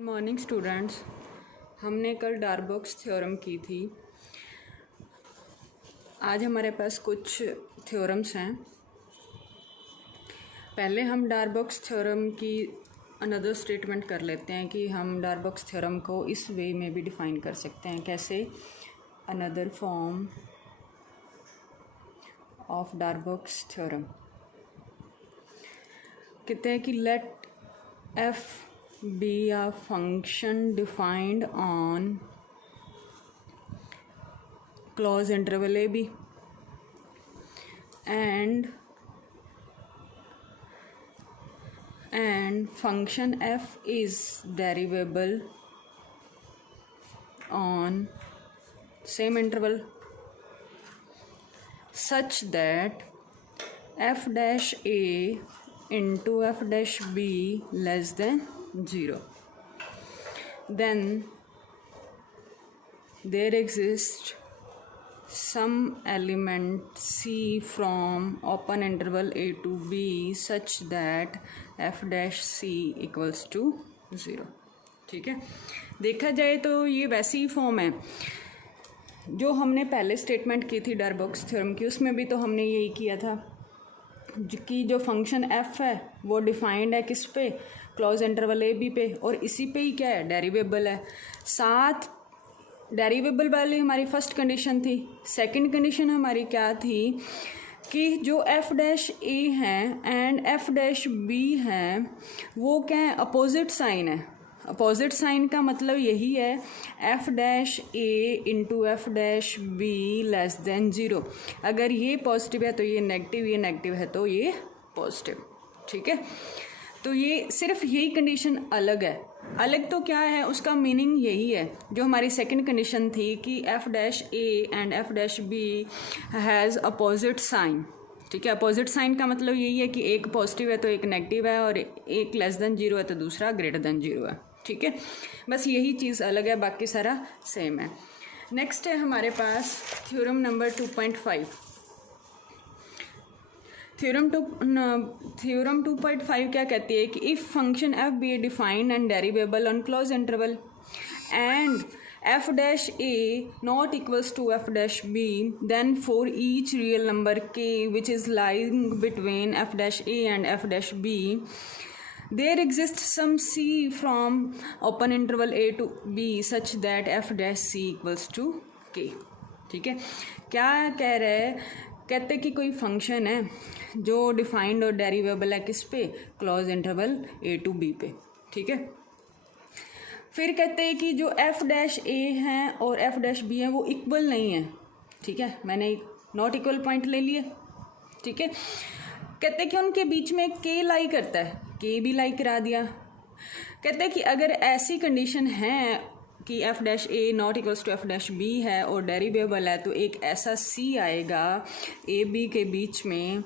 Morning students, हमने कल डार्बोक्स theorem की थी। आज हमारे पास कुछ थ्योरम्स हैं। पहले हम डार्बोक्स थ्योरम की अनदर स्टेटमेंट कर लेते हैं कि हम डार्बोक्स थ्योरम को इस वे में भी डिफ़ाइन कर सकते हैं। कैसे? Another form of Darboux theorem कहते हैं कि let F be a function defined on closed interval a b and function f is derivable on same interval such that f dash a into f dash b less than 0. Then there exists some element c from open interval a to b such that f dash c equals to 0. ठीक है, देखा जाए तो ये वैसी ही form है जो हमने पहले स्टेटमेंट की थी डार्बोक्स थ्योरम की। उसमें भी तो हमने यही किया था कि जो फंक्शन f है वो डिफाइंड है किस पे? क्लोज इंटरवल ए बी पे, और इसी पे ही क्या है? डेरिवेबल है। साथ डेरिवेबल वाली हमारी फर्स्ट कंडीशन थी। सेकंड कंडीशन हमारी क्या थी कि जो f डैश a है एंड f डैश b है वो क्या है? अपोजिट साइन है। अपोजिट साइन का मतलब यही है f dash a into F dash b less than 0। अगर ये पॉजिटिव है तो ये नेगेटिव, ये नेगेटिव है तो ये पॉजिटिव। ठीक है, तो ये सिर्फ यही कंडीशन अलग है। अलग तो क्या है, उसका मीनिंग यही है जो हमारी सेकंड कंडीशन थी कि f dash a and f dash b has opposite sign. ठीक है, अपोजिट साइन का मतलब यही है कि एक पॉजिटिव है तो एक नेगेटिव है, और एक लेस देन 0 है तो दूसरा ग्रेटर देन 0 है। ठीक है, बस यही चीज़ अलग है, बाकी सारा सेम है। नेक्स्ट है हमारे पास थ्योरम नंबर 2.5। थ्योरम 2.5 क्या कहती है कि if function f be a defined and derivable on close interval and f dash a not equals to f dash b, then for each real number k which is lying between f dash a and f dash b, there exists some c from open interval a to b such that f dash c equals to k. ठीक है, क्या कह रहे हैं? कहते कि कोई function है जो डिफाइंड और डेरिवेबल है किस पे? Close interval a to b पे। ठीक है, फिर कहते हैं कि जो f डैश a हैं और f डैश b हैं वो इक्वल नहीं है। ठीक है, मैंने नॉट इक्वल पॉइंट ले लिए। ठीक है, कहते हैं कि उनके बीच में k लाई करता है, k भी लाई करा दिया। कहते हैं कि अगर ऐसी कंडीशन है कि f dash a not equals to f dash b है और डेरिवेबल है, तो एक ऐसा c आएगा a b के बीच में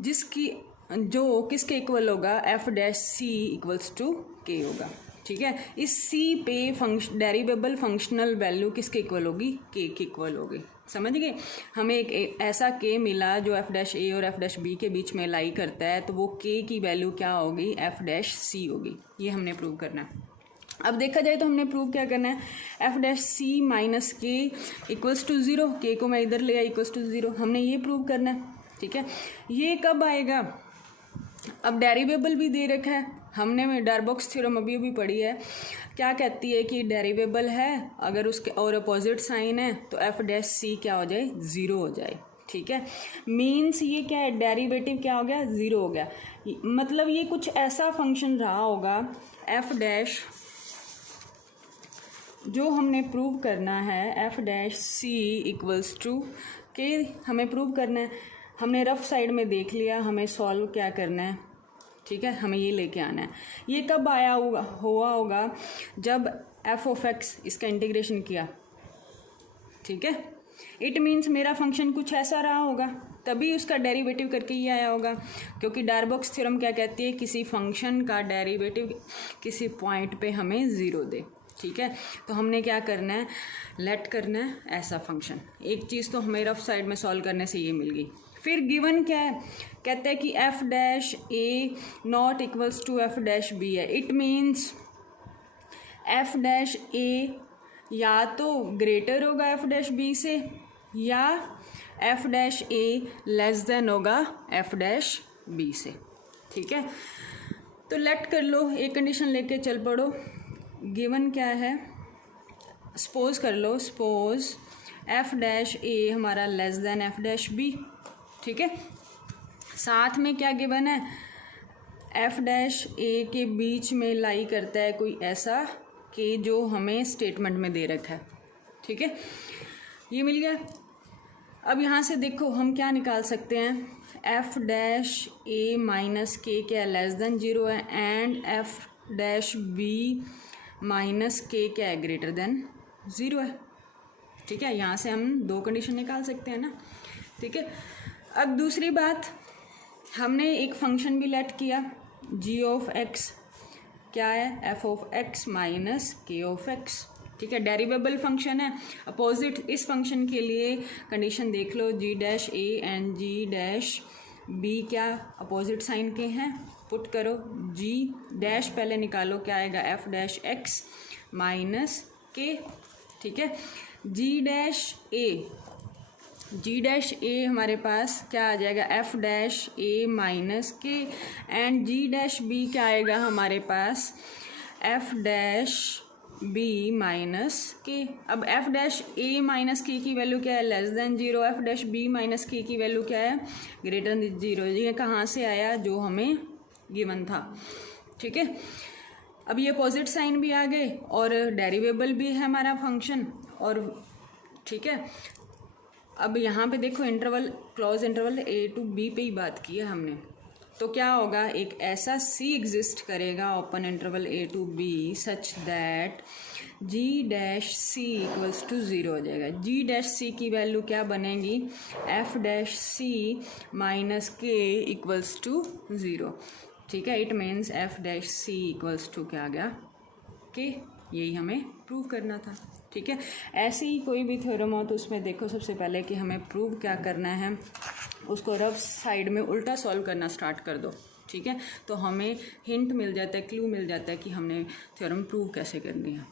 जिसकी जो किसके इक्वल होगा? f dash c equals to k होगा। ठीक है, इस c पे डेरिवेबल फंक्शनल वैल्यू किसके इक्वल होगी? k के इक्वल होगी। समझ गए? हमें एक ऐसा k मिला जो f डैश a और f डैश b के बीच में लाई करता है, तो वो k की वैल्यू क्या होगी? f डैश c होगी। ये हमने प्रूव करना है। अब देखा जाए तो हमने प्रूव क्या करना है? f dash c minus k equals to 0। k को मैं इधर ले आई इक्वल्स टू 0, हमने ये प्रूव करना है। ठीक है, ये कब आएगा? अब डेरिवेबल भी दे रखा है, हमने डार्बोक्स थ्योरम अभी पढ़ी है। क्या कहती है कि डेरिवेबल है अगर उसके और अपोजिट साइन है तो f डैश c क्या हो जाए? 0 हो जाए। ठीक है, मीन्स ये क्या है? डेरिवेटिव क्या हो गया? 0 हो गया। मतलब ये कुछ ऐसा फंक्शन रहा होगा f डैश, जो हमने प्रूव करना है f dash c equals to k हमें प्रूव करना है। हमने रफ साइड में देख लिया, हमें सॉल्व क्या करना है? ठीक है, हमें ये लेके आना है। ये कब आया हुआ होगा? जब f ऑफ x इसका इंटीग्रेशन किया। ठीक है, इट मीन्स मेरा फंक्शन कुछ ऐसा रहा होगा, तभी उसका डेरिवेटिव करके ये आया होगा। क्योंकि डार्बोक्स थ्योरम क्या कहती है? किसी फंक्शन का डेरिवेटिव किसी पॉइंट पे हमें 0 दे। ठीक है, तो हमने क्या करना है? लेट करना है ऐसा फंक्शन। एक चीज़ तो हमें रफ साइड में सॉल्व करने से ये मिल गई। फिर गिवन क्या है? कहते हैं कि f dash a not equals to f dash b है। It means F dash A या तो ग्रेटर होगा एफ डैश बी से या F dash A less than होगा एफ डैश बी से। ठीक है, तो लेट कर लो, एक कंडीशन लेके चल पड़ो। गिवन क्या है, सपोज कर लो, सपोज एफ डैश ए हमारा less than F dash B. ठीक है, साथ में क्या गिवन है, एफ डैश ए के बीच में लाई करता है कोई ऐसा कि जो हमें स्टेटमेंट में दे रखा है। ठीक है, ये मिल गया। अब यहाँ से देखो हम क्या निकाल सकते हैं, एफ डैश ए माइनस के क्या लेस देन 0 है and F dash B minus K क्या है ग्रेटर देन 0 है। ठीक है, यहाँ से हम दो कंडीशन निकाल सकते हैं ना। ठीक है, अब दूसरी बात, हमने एक फंक्शन भी लेट किया जी ऑफ एक्स, क्या है f of x minus k of x. ठीक है, डेरिवेबल फंक्शन है। अपोजिट इस फंक्शन के लिए कंडीशन देख लो, g dash a and g dash b क्या अपोजिट साइन के हैं, पुट करो, जी डैश पहले निकालो, क्या आएगा एफ डैश एक्स माइनस के। ठीक है, जी डैश ए हमारे पास क्या आ जाएगा एफ डैश ए माइनस के एंड जी डैश बी क्या आएगा हमारे पास एफ डैश बी माइनस के। अब एफ डैश ए माइनस के की वैल्यू क्या है less than 0, F dash B minus K की वैल्यू क्या है ग्रेटर देन 0। ये कहाँ से आया, जो हमें गिवन था। ठीक है, अब ये अपोजिट साइन भी आ गए और डेरिवेबल भी है हमारा फंक्शन। और ठीक है, अब यहाँ पे देखो interval, close interval A to B पे ही बात की है हमने, तो क्या होगा, एक ऐसा सी एग्जिस्ट करेगा open interval A to B such that G dash C equals to 0 हो जाएगा। जी डैश सी की वैल्यू क्या बनेगी, F dash C minus K equals to 0। ठीक है, it means F dash C equals to क्या आ गया के, यही हमें प्रूव करना था। ठीक है, ऐसे ही कोई भी थ्योरम हो तो उसमें देखो सबसे पहले कि हमें प्रूव क्या करना है, उसको रफ साइड में उल्टा सॉल्व करना स्टार्ट कर दो। ठीक है, तो हमें हिंट मिल जाता है, क्लू मिल जाता है कि हमने थ्योरम प्रूव कैसे करनी है।